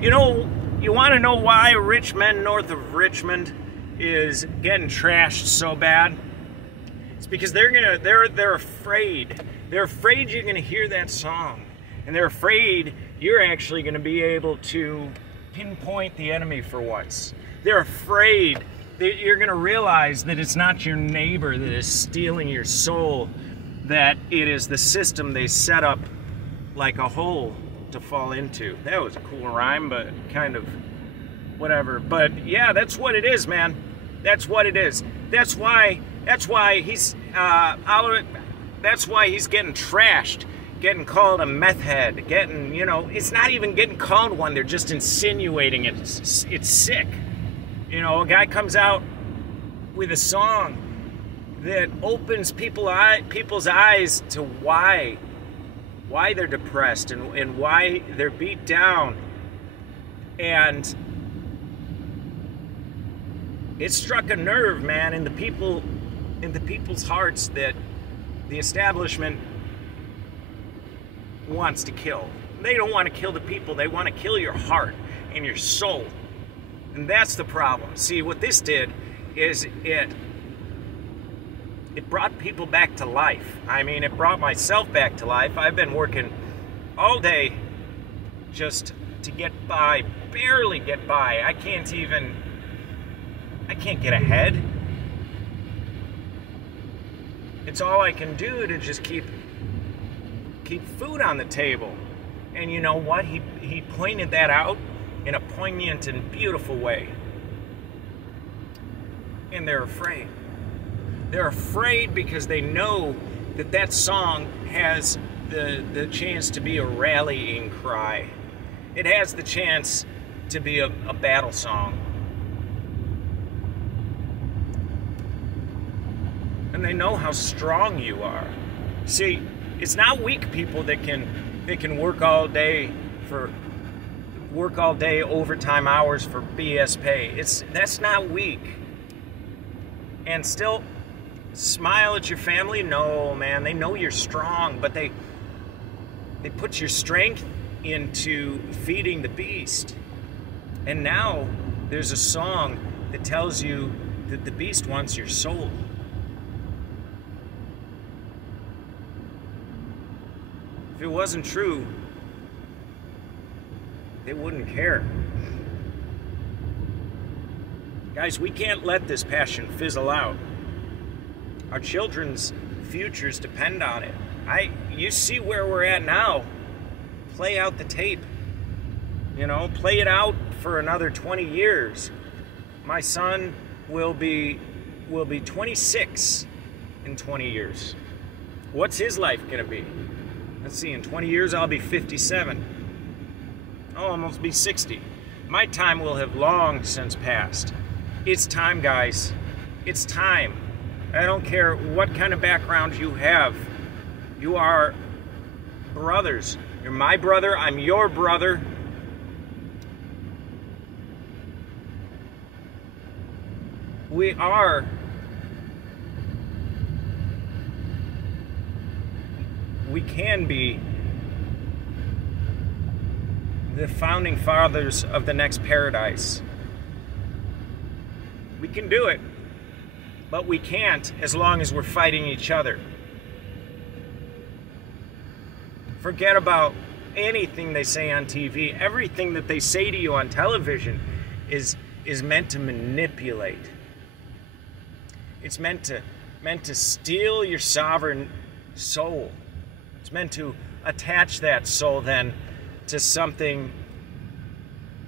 You know, you want to know why Richmond, north of Richmond, is getting trashed so bad? It's because they're afraid. They're afraid you're gonna hear that song, and they're afraid you're actually gonna be able to pinpoint the enemy for once. They're afraid that you're gonna realize that it's not your neighbor that is stealing your soul, that it is the system they set up like a hole to fall into. That was a cool rhyme, but kind of whatever. But yeah, that's what it is, man. That's what it is. That's why he's getting trashed, getting called a meth head, getting, you know, it's not even getting called one, they're just insinuating it. It's sick. You know, a guy comes out with a song that opens people's eyes to why they're depressed and why they're beat down. And it struck a nerve, man, in the people's hearts that the establishment wants to kill. They don't want to kill the people, they want to kill your heart and your soul. And that's the problem. See, what this did is it brought people back to life. I mean, it brought myself back to life. I've been working all day just to get by, barely get by. I can't get ahead. It's all I can do to just keep food on the table. And you know what? He pointed that out in a poignant and beautiful way. And they're afraid. They're afraid because they know that that song has the chance to be a rallying cry. It has the chance to be a battle song. And they know how strong you are. See, it's not weak people that can work all day overtime hours for BS pay. That's not weak. And still smile at your family? No, man, they know you're strong, but they put your strength into feeding the beast. And now there's a song that tells you that the beast wants your soul. If it wasn't true, they wouldn't care. Guys, we can't let this passion fizzle out. Our children's futures depend on it. You see where we're at now. Play out the tape. You know, play it out for another 20 years. My son will be 26 in 20 years. What's his life gonna be? Let's see, in 20 years I'll be 57. I'll almost be 60. My time will have long since passed. It's time, guys. It's time. I don't care what kind of background you have. You are brothers. You're my brother, I'm your brother. We can be the founding fathers of the next paradise. We can do it, but we can't as long as we're fighting each other. Forget about anything they say on TV. Everything that they say to you on television is meant to manipulate. It's meant to steal your sovereign soul. It's meant to attach that soul then to something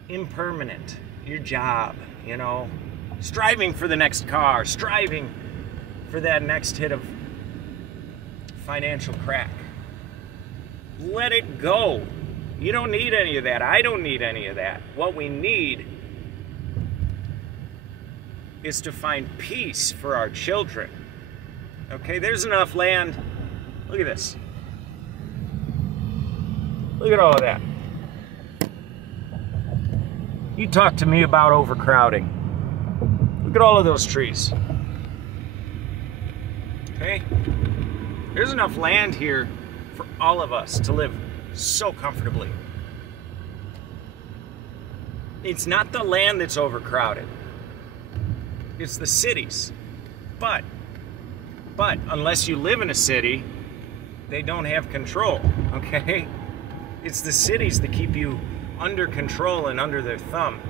impermanent. Your job, you know, striving for the next car, striving for that next hit of financial crack. Let it go. You don't need any of that. I don't need any of that. What we need is to find peace for our children. Okay, there's enough land. Look at this. Look at all of that. You talk to me about overcrowding. Look at all of those trees. Okay? There's enough land here for all of us to live so comfortably. It's not the land that's overcrowded. It's the cities. But unless you live in a city, they don't have control, okay? It's the cities that keep you under control and under their thumb.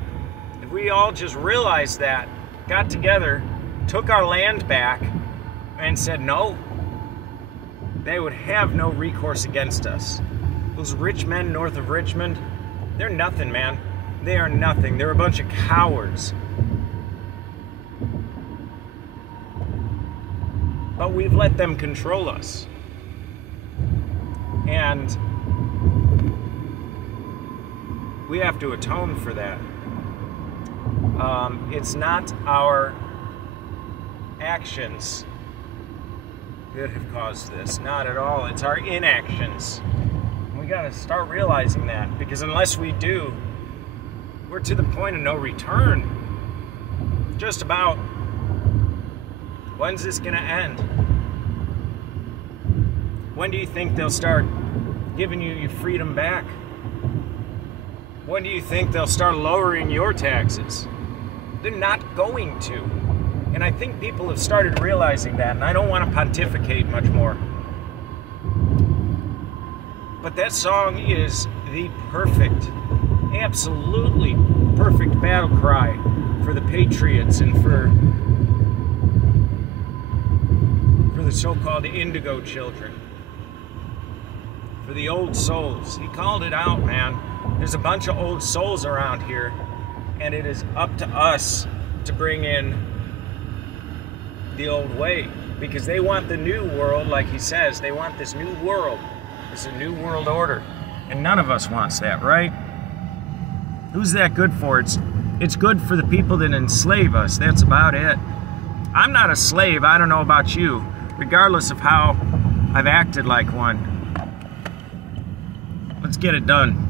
If we all just realized that, got together, took our land back, and said no, they would have no recourse against us. Those rich men north of Richmond, they're nothing, man. They are nothing. They're a bunch of cowards. But we've let them control us. And we have to atone for that. It's not our actions that have caused this. Not at all. It's our inactions. We got to start realizing that, because unless we do, we're to the point of no return. Just about. When's this going to end? When do you think they'll start giving you your freedom back? When do you think they'll start lowering your taxes? They're not going to. And I think people have started realizing that, and I don't want to pontificate much more. But that song is the perfect, absolutely perfect battle cry for the patriots and for the so-called indigo children, for the old souls. He called it out, man. There's a bunch of old souls around here, and it is up to us to bring in the old way, because they want the new world, like he says. They want this new world. It's a new world order, and none of us wants that, right? Who's that good for? It's good for the people that enslave us. That's about it. I'm not a slave. I don't know about you, regardless of how I've acted like one. Let's get it done.